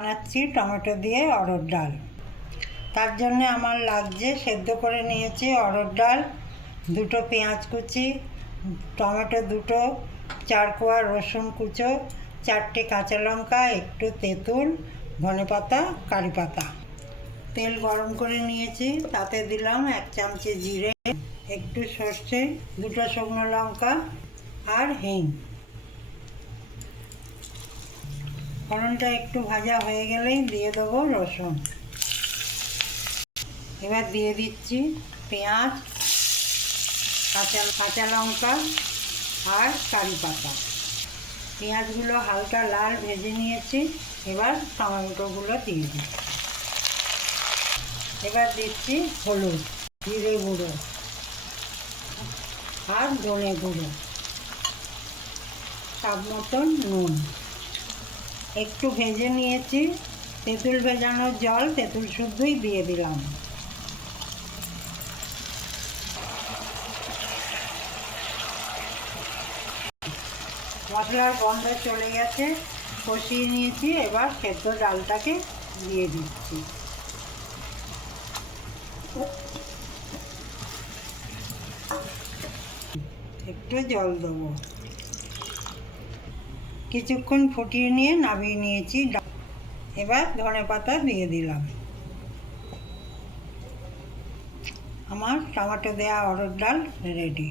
বানাচ্ছি টমেটো দিয়ে অড়হর ডাল। তার জন্য আমার লাগছে সেদ্ধ করে নিয়েছি অড়হর ডাল, দুটো পেঁয়াজ কুচি, টমেটো দুটো, 4 কোয়া রসুন কুচো, 4টে কাঁচা লঙ্কা, একটু তেঁতুল, ধনেপাতা, কারি পাতা। তেল গরম করে নিয়েছি, তাতে দিলাম 1 চামচে জিরে, একটু সর্ষে, 2টো শুকনো লঙ্কা আর হিং। ফোড়নটা একটু ভাজা হয়ে গেলেই দিয়ে দেবো রসুন। এবার দিয়ে দিচ্ছি পেঁয়াজ, কাঁচা লঙ্কা আর কারি পাতা। পেঁয়াজগুলো হালকা লাল ভেজে নিয়েছি, এবার টমেটোগুলো দিয়ে দিই। এবার দিচ্ছি হলুদ, জিরে গুঁড়ো আর ধনে গুঁড়ো, স্বাদ মতন নুন। একটু ভেজে নিয়েছি, তেঁতুল ভেজানোর জল তেঁতুল শুদ্ধই দিয়ে দিলাম। মশলার গন্ধ চলে গেছে, কষিয়ে নিয়েছি, এবার সেদ্ধ ডালটাকে দিয়ে দিচ্ছি। একটু জল দেবো। কিছুক্ষণ ফুটিয়ে নিয়ে নামিয়ে নিয়েছি। এবার ধনেপাতা দিয়ে দিলাম। আমার টমেটো দেওয়া অড়হর ডাল রেডি।